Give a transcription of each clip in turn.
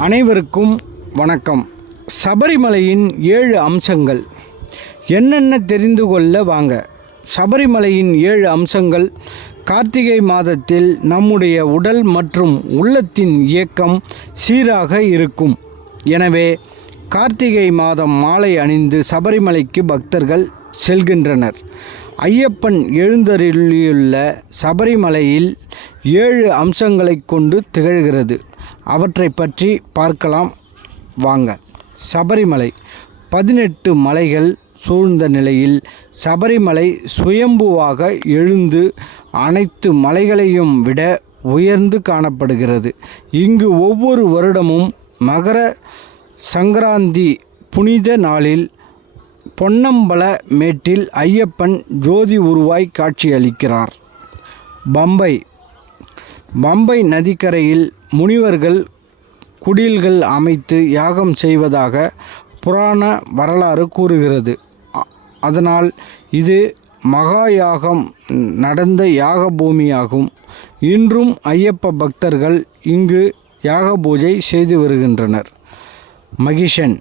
அனைவருக்கும் வணக்கம். சபரிமலையின் ஏழு அம்சங்கள். என்னென்ன தெரிந்து கொள்ள வாங்க. சபரிமலையின் ஏழு அம்சங்கள். கார்த்திகை மாதத்தில் நம்முடைய உடல் மற்றும் உள்ளத்தின் இயக்கம் சீராக இருக்கும். எனவே கார்த்திகை மாதம் மாலை அணிந்து சபரிமலைக்கு பக்தர்கள் செல்கின்றனர். ஐயப்பன் எழுந்தருளியுள்ள சபரிமலையில் ஏழு அம்சங்களைக் கொண்டு திகழ்கிறது. அவற்றை பற்றி பார்க்கலாம். வாங்க. சபரிமலை. பதினெட்டு மலைகள் சூழ்ந்த நிலையில் சபரிமலை சுயம்புவாக எழுந்து அனைத்து மலைகளையும் விட உயர்ந்து காணப்படுகிறது. இங்கு ஒவ்வொரு வருடமும் மகர சங்கராந்தி புனித நாளில் பொன்னம்பல மேட்டில் ஐயப்பன் ஜோதி உருவாய் காட்சியளிக்கிறார். பம்பை. பம்பை நதிக்கரையில் முனிவர்கள் குடில்கள் அமைத்து யாகம் செய்வதாக புராண வரலாறு கூறுகிறது. அதனால் இது மகா யாகம் நடந்த யாக பூமியாகும் இன்றும் ஐயப்ப பக்தர்கள் இங்கு யாக பூஜை செய்து வருகின்றனர். மகிஷன்.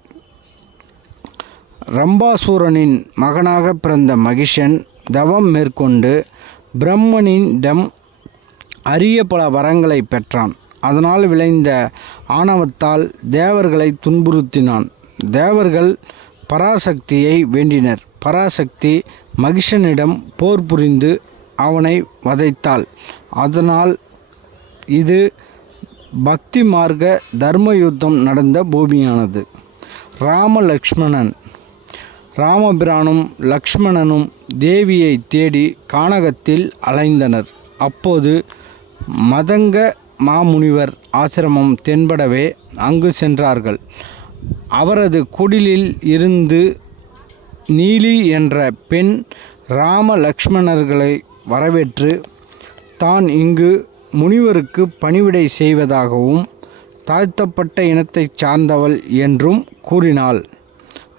ரம்பாசூரனின் மகனாக பிறந்த மகிஷன் தவம் மேற்கொண்டு பிரம்மனிடம் அரிய பல வரங்களை பெற்றான். அதனால் விளைந்த ஆணவத்தால் தேவர்களை துன்புறுத்தினான். தேவர்கள் பராசக்தியை வேண்டினர். பராசக்தி மகிஷனிடம் போர் புரிந்து அவனை வதைத்தாள். அதனால் இது பக்தி மார்க்க தர்ம யுத்தம் நடந்த பூமியானது. ராம லக்ஷ்மணன் ராமபிரானும் லக்ஷ்மணனும் தேவியை தேடி கானகத்தில் அலைந்தனர். அப்போது மதங்க மாமுனிவர் ஆசிரமம் தென்படவே அங்கு சென்றார்கள். அவரது குடிலில் இருந்து நீலி என்ற பெண் ராம லக்ஷ்மணர்களை வரவேற்று தான் இங்கு முனிவருக்கு பணிவிடை செய்வதாகவும் தாழ்த்தப்பட்ட இனத்தைச் சார்ந்தவள் என்றும் கூறினாள்.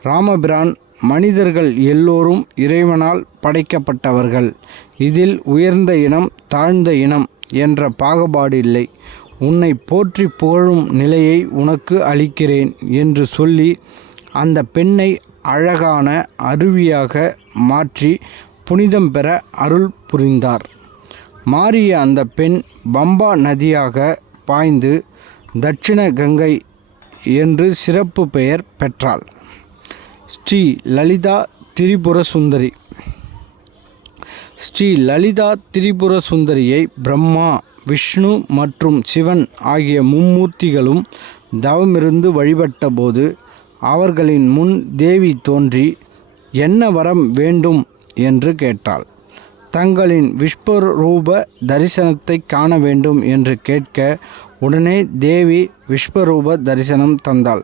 ராமபிரான் மனிதர்கள் எல்லோரும் இறைவனால் படைக்கப்பட்டவர்கள். இதில் உயர்ந்த இனம் தாழ்ந்த இனம். என்ற பாகுபாடு இல்லை. உன்னை போற்றி புகழும் நிலையை உனக்கு அளிக்கிறேன் என்று சொல்லி அந்த பெண்ணை அழகான அருவியாக மாற்றி புனிதம் பெற அருள் புரிந்தார். மாறிய அந்த பெண் பம்பா நதியாக பாய்ந்து தட்சிண கங்கை என்று சிறப்பு பெயர் பெற்றாள். ஸ்ரீ லலிதா திரிபுர சுந்தரி ஸ்ரீ லலிதா திரிபுர சுந்தரியை பிரம்மா விஷ்ணு மற்றும் சிவன் ஆகிய மும்மூர்த்திகளும் தவமிருந்து வழிபட்டபோது அவர்களின் முன் தேவி தோன்றி என்ன வரம் வேண்டும்? என்று கேட்டாள். தங்களின் விஸ்வரூப தரிசனத்தை காண வேண்டும் என்று கேட்க உடனே தேவி விஸ்வரூப தரிசனம் தந்தாள்.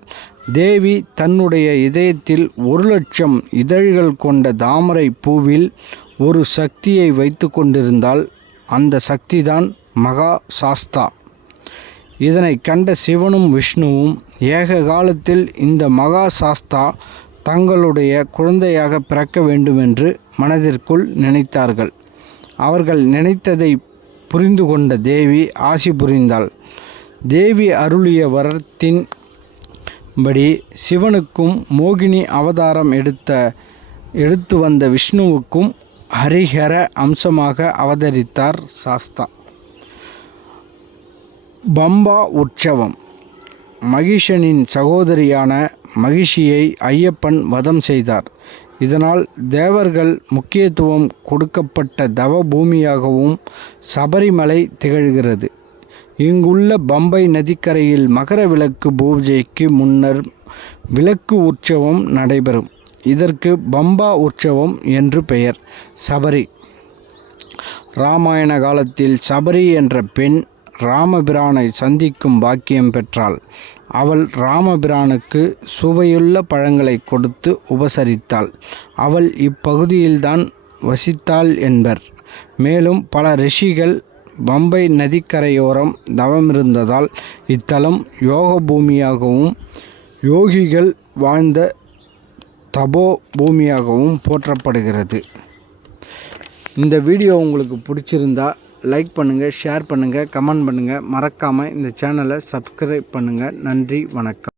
தேவி தன்னுடைய இதயத்தில் ஒரு லட்சம் இதழ்கள் கொண்ட தாமரை பூவில் ஒரு சக்தியை வைத்து கொண்டிருந்தால் அந்த சக்திதான் மகா சாஸ்தா. இதனை கண்ட சிவனும் விஷ்ணுவும் ஏக காலத்தில் இந்த மகா சாஸ்தா தங்களுடைய குழந்தையாக பிறக்க வேண்டுமென்று மனதிற்குள் நினைத்தார்கள். அவர்கள் நினைத்ததை புரிந்து கொண்ட தேவி ஆசி புரிந்தாள். தேவி அருளிய வரத்தின் படி சிவனுக்கும் மோகினி அவதாரம் எடுத்த எடுத்து வந்த விஷ்ணுவுக்கும் ஹரிஹர அம்சமாக அவதரித்தார் சாஸ்தா. பம்பா உற்சவம். மகிஷனின் சகோதரியான மகிஷியை ஐயப்பன் வதம் செய்தார். இதனால் தேவர்கள் முக்கியத்துவம் கொடுக்கப்பட்ட தவ பூமியாகவும் சபரிமலை திகழ்கிறது. இங்குள்ள பம்பை நதிக்கரையில் மகர விளக்கு பூஜைக்கு முன்னர் விளக்கு உற்சவம் நடைபெறும். இதற்கு பம்பா உற்சவம் என்று பெயர். சபரி. ராமாயண காலத்தில் சபரி என்ற பெண் ராமபிரானை சந்திக்கும் பாக்கியம் பெற்றாள். அவள் ராமபிரானுக்கு சுவையுள்ள பழங்களை கொடுத்து உபசரித்தாள். அவள் இப்பகுதியில்தான் வசித்தாள் என்பர். மேலும் பல ரிஷிகள் பம்பை நதிக்கரையோரம் தவமிருந்ததால் இத்தலம் யோக பூமியாகவும் யோகிகள் வாழ்ந்த தபோ பூமியாகவும் போற்றப்படுகிறது. இந்த வீடியோ உங்களுக்கு பிடிச்சிருந்தா லைக் பண்ணுங்கள் ஷேர் பண்ணுங்கள் கமெண்ட் பண்ணுங்கள் மறக்காமல் இந்த சேனலை சப்ஸ்கிரைப் பண்ணுங்கள் நன்றி வணக்கம்.